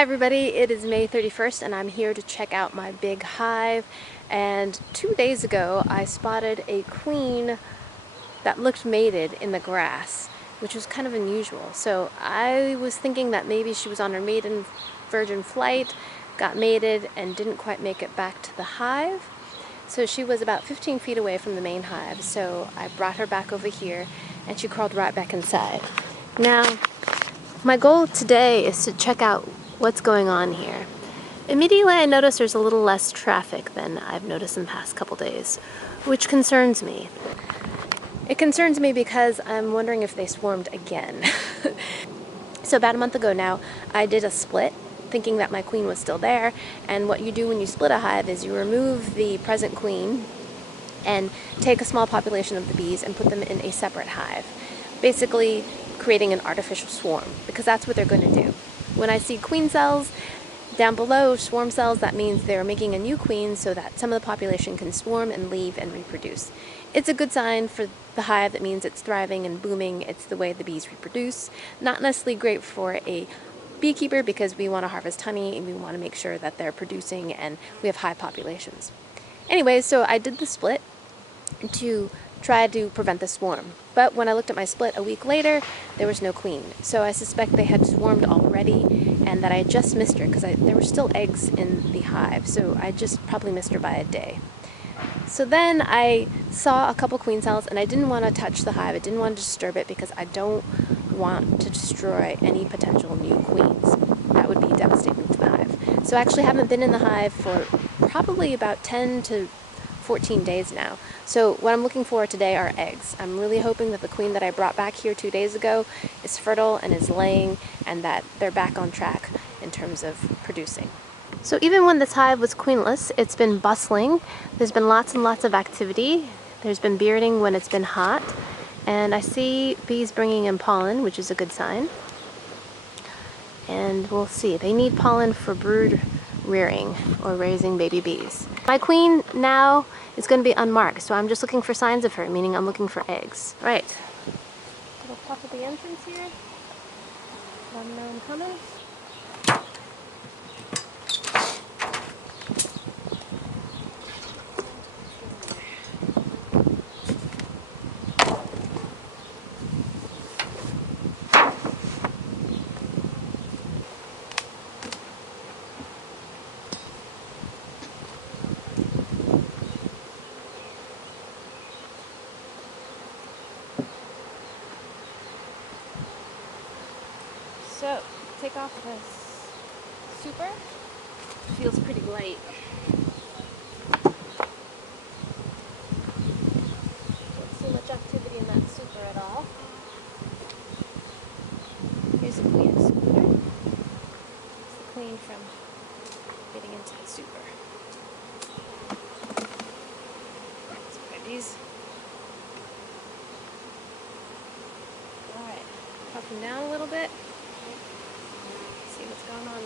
Hi everybody, it is May 31st and I'm here to check out my big hive, and 2 days ago I spotted a queen that looked mated in the grass, which was kind of unusual. So I was thinking that maybe she was on her maiden virgin flight, got mated and didn't quite make it back to the hive. So she was about 15 feet away from the main hive, so I brought her back over here and she crawled right back inside. Now, my goal today is to check out what's going on here. Immediately I notice there's a little less traffic than I've noticed in the past couple days, which concerns me. It concerns me because I'm wondering if they swarmed again. So about a month ago now, I did a split, thinking that my queen was still there, and what you do when you split a hive is you remove the present queen and take a small population of the bees and put them in a separate hive, basically creating an artificial swarm, because that's what they're going to do. When I see queen cells down below, swarm cells, that means they're making a new queen so that some of the population can swarm and leave and reproduce. It's a good sign for the hive. That means it's thriving and booming. It's the way the bees reproduce. Not necessarily great for a beekeeper because we want to harvest honey and we want to make sure that they're producing and we have high populations. Anyway, so I did the split to try to prevent the swarm. But when I looked at my split a week later, there was no queen. So I suspect they had swarmed already and that I just missed her because there were still eggs in the hive. So I just probably missed her by a day. So then I saw a couple queen cells and I didn't want to touch the hive. I didn't want to disturb it because I don't want to destroy any potential new queens. That would be devastating to the hive. So I actually haven't been in the hive for probably about 10 to 14 days now. So what I'm looking for today are eggs. I'm really hoping that the queen that I brought back here 2 days ago is fertile and is laying and that they're back on track in terms of producing. So even when this hive was queenless, it's been bustling. There's been lots and lots of activity. There's been bearding when it's been hot. And I see bees bringing in pollen, which is a good sign. And we'll see. They need pollen for brood rearing or raising baby bees. My queen now is going to be unmarked, so I'm just looking for signs of her, meaning I'm looking for eggs. Right. Little pop at the entrance here. Unknown coming. So, take off this super. Feels pretty light. Don't see much activity in that super at all. Here's a queen excluder. It's the queen from getting into the super. Some babies. Alright, pop them down a little bit. See what's going on.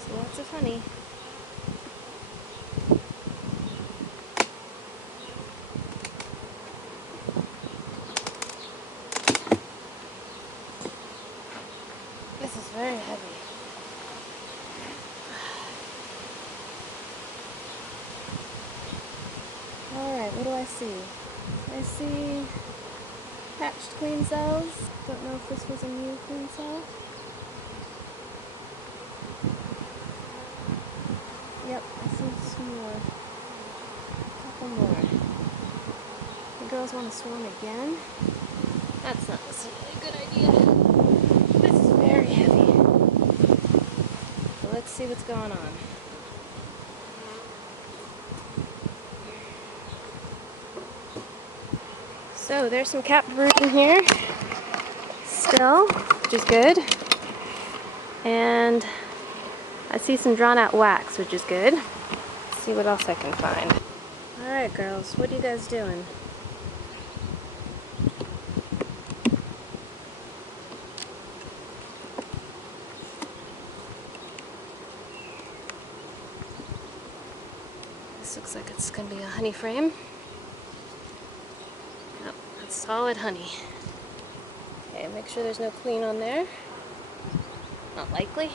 See lots of honey. This is very heavy. Alright, what do I see? I see hatched queen cells. Don't know if this was a new queen cell. Yep, I see some more. A couple more. The girls want to swarm again. That's not necessarily a good idea. This is very heavy. So let's see what's going on. So there's some capped brood in here still, which is good. And I see some drawn out wax, which is good. Let's see what else I can find. Alright girls, what are you guys doing? This looks like it's going to be a honey frame. Nope, that's solid honey. Okay, make sure there's no queen on there. Not likely.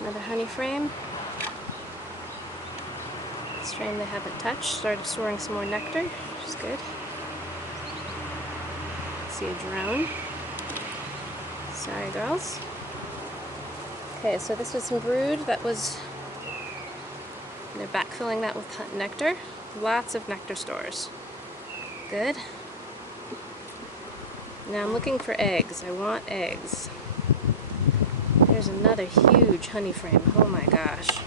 Another honey frame. This frame they haven't touched. Started storing some more nectar, which is good. See a drone. Sorry, girls. Okay, so this was some brood that was, they're backfilling that with nectar. Lots of nectar stores. Good. Now I'm looking for eggs. I want eggs. There's another huge honey frame. Oh my gosh.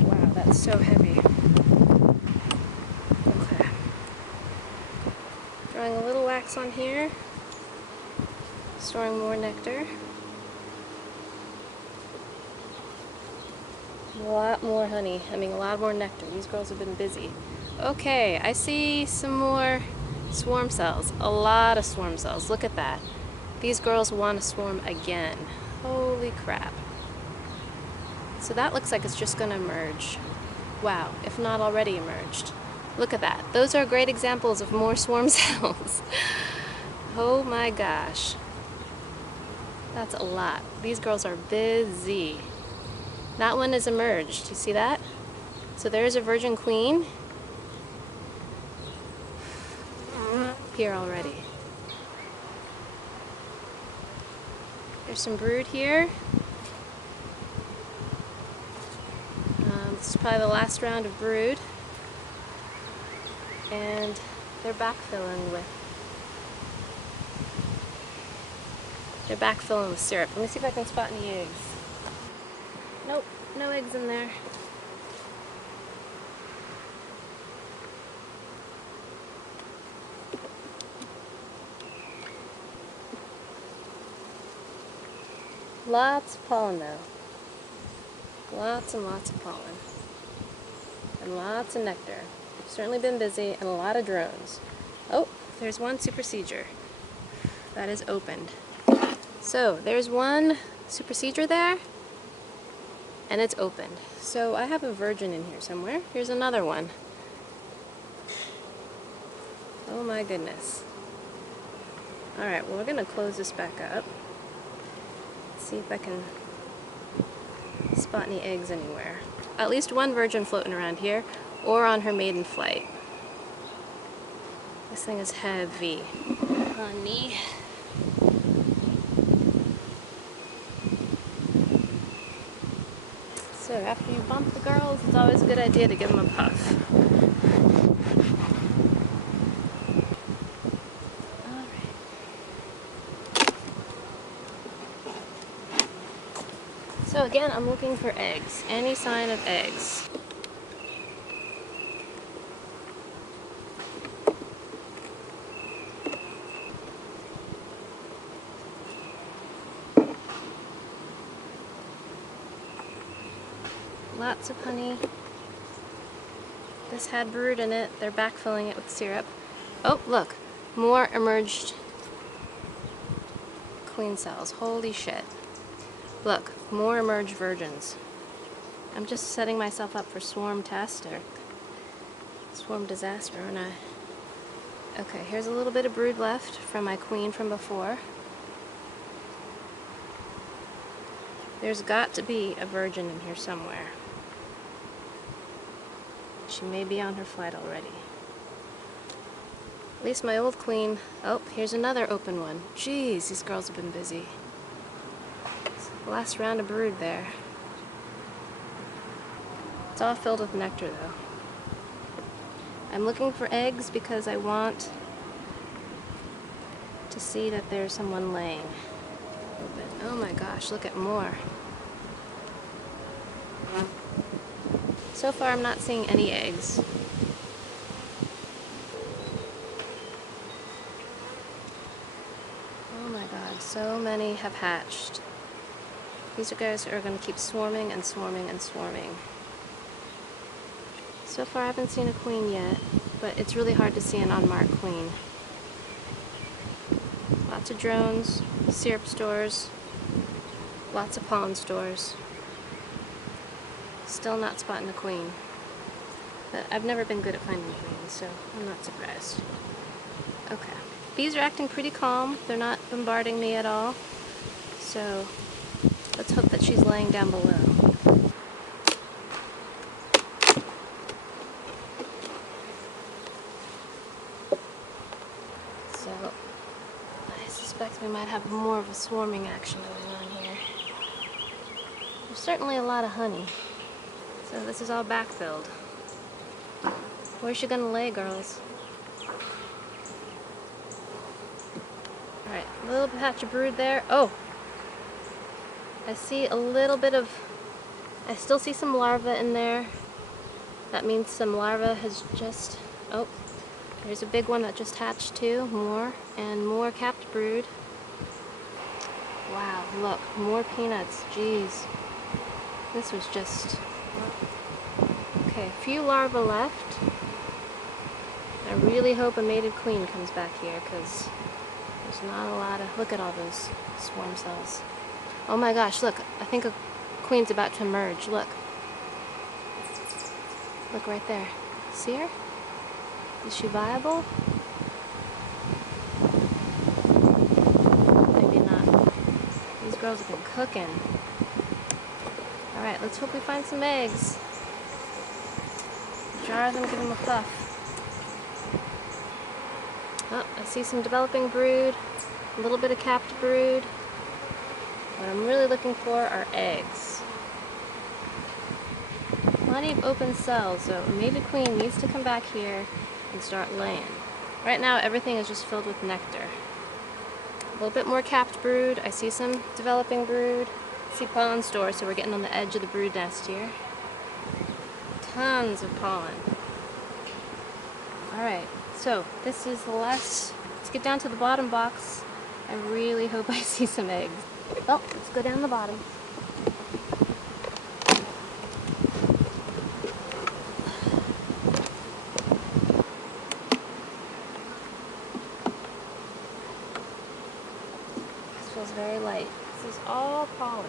Wow, that's so heavy. Okay. Throwing a little wax on here. Storing more nectar. A lot more honey. I mean, a lot more nectar. These girls have been busy. Okay, I see some more swarm cells. A lot of swarm cells. Look at that. These girls want to swarm again. Holy crap. So that looks like it's just going to emerge. Wow, if not already emerged. Look at that. Those are great examples of more swarm cells. Oh my gosh. That's a lot. These girls are busy. That one has emerged. You see that? So there's a virgin queen here already. There's some brood here. This is probably the last round of brood. And they're backfilling with syrup. Let me see if I can spot any eggs. Nope, no eggs in there. Lots of pollen though. Lots and lots of pollen. And lots of nectar. Certainly been busy, and a lot of drones. Oh, there's one supersedure that is opened. So there's one supersedure there, and it's opened. So I have a virgin in here somewhere. Here's another one. Oh my goodness. Alright, well, we're going to close this back up. See if I can spot any eggs anywhere. At least one virgin floating around here, or on her maiden flight. This thing is heavy. Honey. So after you bump the girls, it's always a good idea to give them a puff. So again, I'm looking for eggs. Any sign of eggs. Lots of honey. This had brood in it. They're backfilling it with syrup. Oh, look. More emerged queen cells. Holy shit. Look, more emerged virgins. I'm just setting myself up for swarm test or swarm disaster, aren't I? Okay, here's a little bit of brood left from my queen from before. There's got to be a virgin in here somewhere. She may be on her flight already. At least my old queen. Oh, here's another open one. Jeez, these girls have been busy. Last round of brood there. It's all filled with nectar though. I'm looking for eggs because I want to see that there's someone laying. Oh my gosh, look at more. So far I'm not seeing any eggs. Oh my god, so many have hatched. These guys are going to keep swarming and swarming and swarming. So far I haven't seen a queen yet, but it's really hard to see an unmarked queen. Lots of drones, syrup stores, lots of pollen stores. Still not spotting a queen. But I've never been good at finding queens, so I'm not surprised. Okay. bees are acting pretty calm. They're not bombarding me at all. So let's hope that she's laying down below. So I suspect we might have more of a swarming action going on here. There's certainly a lot of honey. So this is all backfilled. Where's she gonna lay, girls? Alright, a little patch of brood there. Oh! I see a little bit of... I still see some larvae in there. That means some larvae has just... Oh, there's a big one that just hatched too. More. And more capped brood. Wow, look. More peanuts. Jeez. This was just... Okay, a few larvae left. I really hope a mated queen comes back here, because there's not a lot of... Look at all those swarm cells. Oh my gosh, look. I think a queen's about to emerge. Look. Look right there. See her? Is she viable? Maybe not. These girls have been cooking. Alright, let's hope we find some eggs. Jar them, give them a puff. Oh, I see some developing brood. A little bit of capped brood. What I'm really looking for are eggs. Plenty of open cells, so a mated queen needs to come back here and start laying. Right now everything is just filled with nectar. A little bit more capped brood. I see some developing brood. I see pollen stores, so we're getting on the edge of the brood nest here. Tons of pollen. Alright, so this is the last. Let's get down to the bottom box. I really hope I see some eggs. Well, let's go down the bottom. This feels very light. This is all pollen.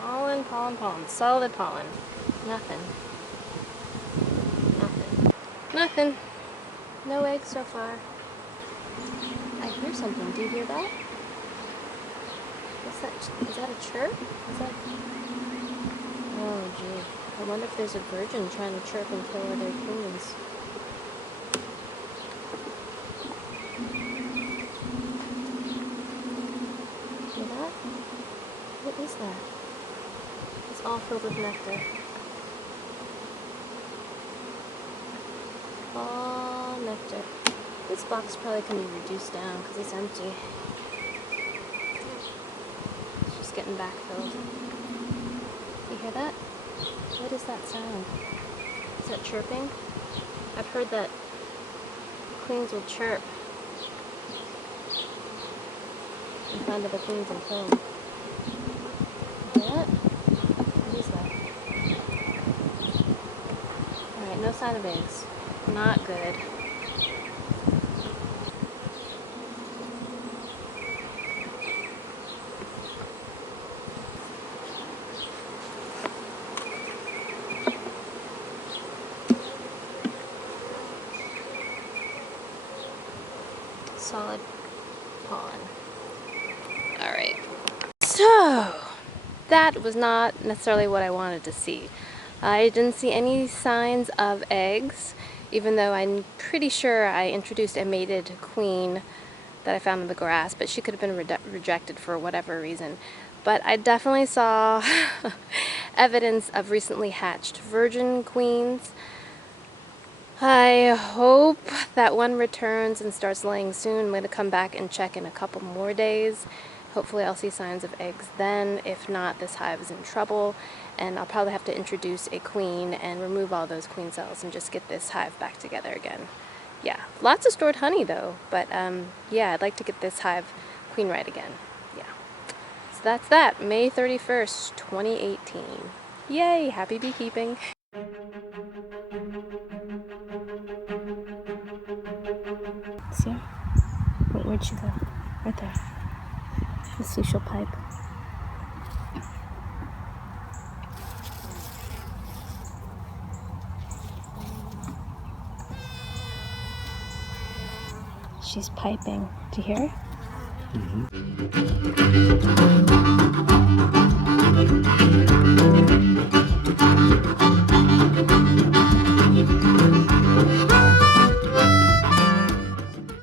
Pollen, pollen, pollen. Solid pollen. Nothing. Nothing. Nothing. No eggs so far. I hear something. Do you hear that? What's that? Is that a chirp? Is that... Oh, gee. I wonder if there's a virgin trying to chirp and kill other queens. Hear that? What is that? It's all filled with nectar. All nectar. This box probably can be reduced down because it's empty. It's just getting backfilled. You hear that? What is that sound? Is that chirping? I've heard that queens will chirp and find other queens and kill them. You hear that? What is that? Alright, no sign of eggs. Not good. Solid pollen. Alright. So, that was not necessarily what I wanted to see. I didn't see any signs of eggs, even though I'm pretty sure I introduced a mated queen that I found in the grass, but she could have been rejected for whatever reason. But I definitely saw evidence of recently hatched virgin queens. I hope that one returns and starts laying soon. I'm going to come back and check in a couple more days. Hopefully I'll see signs of eggs then. If not, this hive is in trouble, and I'll probably have to introduce a queen and remove all those queen cells and just get this hive back together again. Yeah, lots of stored honey though, but yeah, I'd like to get this hive queen right again. Yeah. So that's that, May 31st, 2018. Yay, happy beekeeping. See her? Where'd she go? Right there. Let's see, she'll pipe. She's piping. Do you hear her? Mm-hmm.